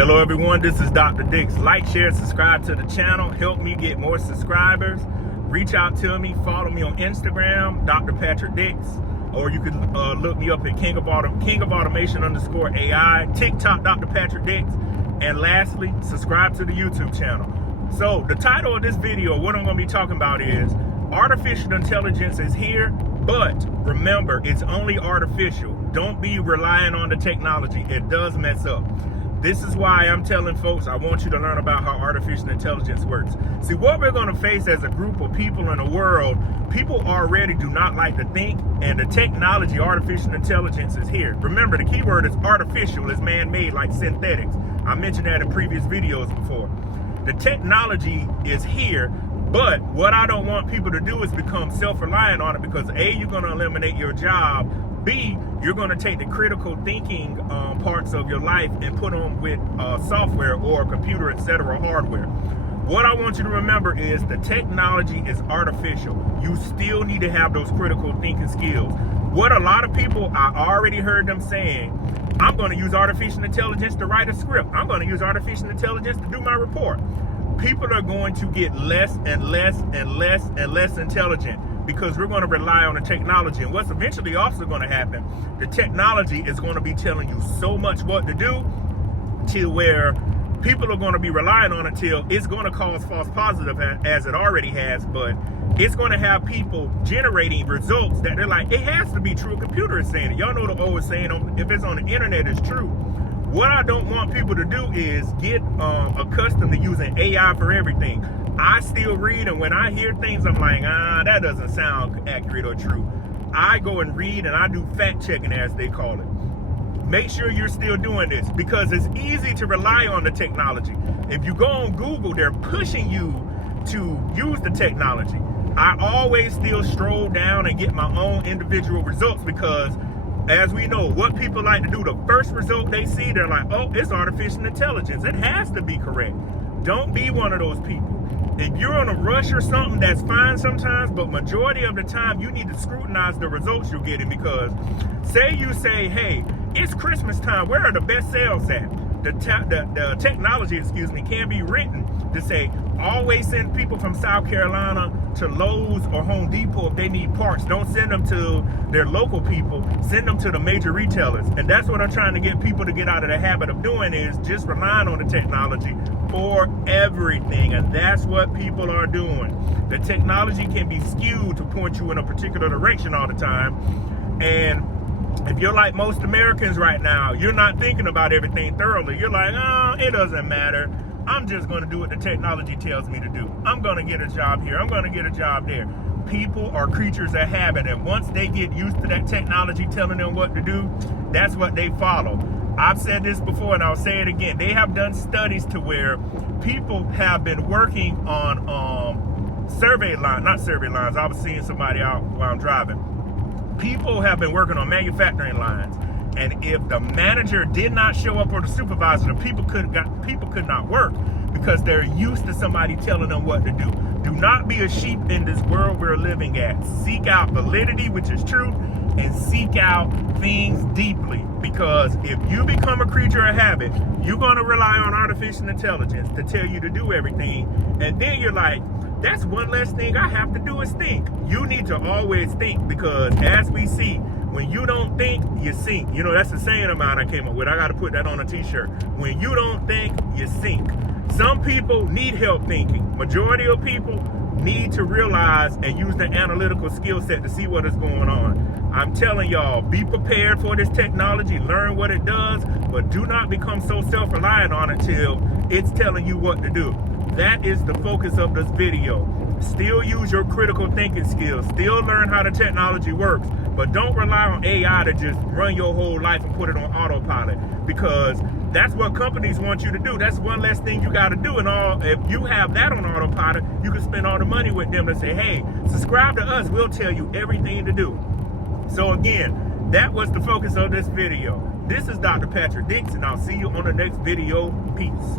Hello everyone, this is Dr. Dix. Like, share, subscribe to the channel. Help me get more subscribers. Reach out to me. Follow me on Instagram, Dr. Patrick Dix. Or you can look me up at King of Automation _AI, TikTok, Dr. Patrick Dix. And lastly, subscribe to the YouTube channel. So the title of this video, what I'm going to be talking about is artificial intelligence is here, but remember, it's only artificial. Don't be relying on the technology. It does mess up. This is why I'm telling folks, I want you to learn about how artificial intelligence works. See, what we're going to face as a group of people in the world, people already do not like to think, and the technology, artificial intelligence is here. Remember, the key word is artificial, is man-made, like synthetics. I mentioned that in previous videos before. The technology is here, but what I don't want people to do is become self-reliant on it, because A, you're going to eliminate your job. B, you're going to take the critical thinking parts of your life and put them with software or computer, etc., hardware. What I want you to remember is the technology is artificial. You still need to have those critical thinking skills. What a lot of people, I already heard them saying, I'm going to use artificial intelligence to write a script. I'm going to use artificial intelligence to do my report. People are going to get less and less and less and less intelligent, because we're going to rely on the technology. And what's eventually also going to happen, the technology is going to be telling you so much what to do, to where people are going to be relying on it till it's going to cause false positive, as it already has, but it's going to have people generating results that they're like, it has to be true. A computer is saying it. Y'all know the old saying, if it's on the internet, it's true. What I don't want people to do is get accustomed to using AI for everything. I still read, and when I hear things, I'm like, that doesn't sound accurate or true. I go and read, and I do fact checking, as they call it. Make sure you're still doing this, because it's easy to rely on the technology. If you go on Google, they're pushing you to use the technology. I always still stroll down and get my own individual results, because as we know, what people like to do, the first result they see, they're like, oh, it's artificial intelligence. It has to be correct. Don't be one of those people. If you're on a rush or something, that's fine sometimes, but majority of the time, you need to scrutinize the results you're getting, because say you say, hey, it's Christmas time, where are the best sales at? The technology, can be written to say, always send people from South Carolina to Lowe's or Home Depot if they need parts. Don't send them to their local people, send them to the major retailers. And that's what I'm trying to get people to get out of the habit of doing, is just relying on the technology for everything. And that's what people are doing. The technology can be skewed to point you in a particular direction all the time. And if you're like most Americans right now, you're not thinking about everything thoroughly. You're like, oh, it doesn't matter. I'm just going to do what the technology tells me to do. I'm going to get a job here. I'm going to get a job there. People are creatures of habit, and once they get used to that technology telling them what to do, that's what they follow. I've said this before, and I'll say it again. They have done studies to where people have been working on not survey lines. I was seeing somebody out while I'm driving. People have been working on manufacturing lines, and if the manager did not show up, or the supervisor, the people could not work, because they're used to somebody telling them what to do. Do not be a sheep in this world we're living at. Seek out validity, which is truth, and seek out things deeply, because if you become a creature of habit, you're going to rely on artificial intelligence to tell you to do everything, and then you're like, that's one less thing I have to do is think. You need to always think, because as we see, when you don't think, you sink. You know, that's the saying of mine I came up with. I got to put that on a t-shirt. When you don't think, you sink. Some people need help thinking. Majority of people need to realize and use the analytical skill set to see what is going on. I'm telling y'all, be prepared for this technology, learn what it does, but do not become so self-reliant on it till it's telling you what to do. That is the focus of this video. Still use your critical thinking skills. Still learn how the technology works. But don't rely on AI to just run your whole life and put it on autopilot, because that's what companies want you to do. That's one less thing you got to do. And if you have that on autopilot, you can spend all the money with them to say, hey, subscribe to us. We'll tell you everything to do. So again, that was the focus of this video. This is Dr. Patrick Dix, and I'll see you on the next video. Peace.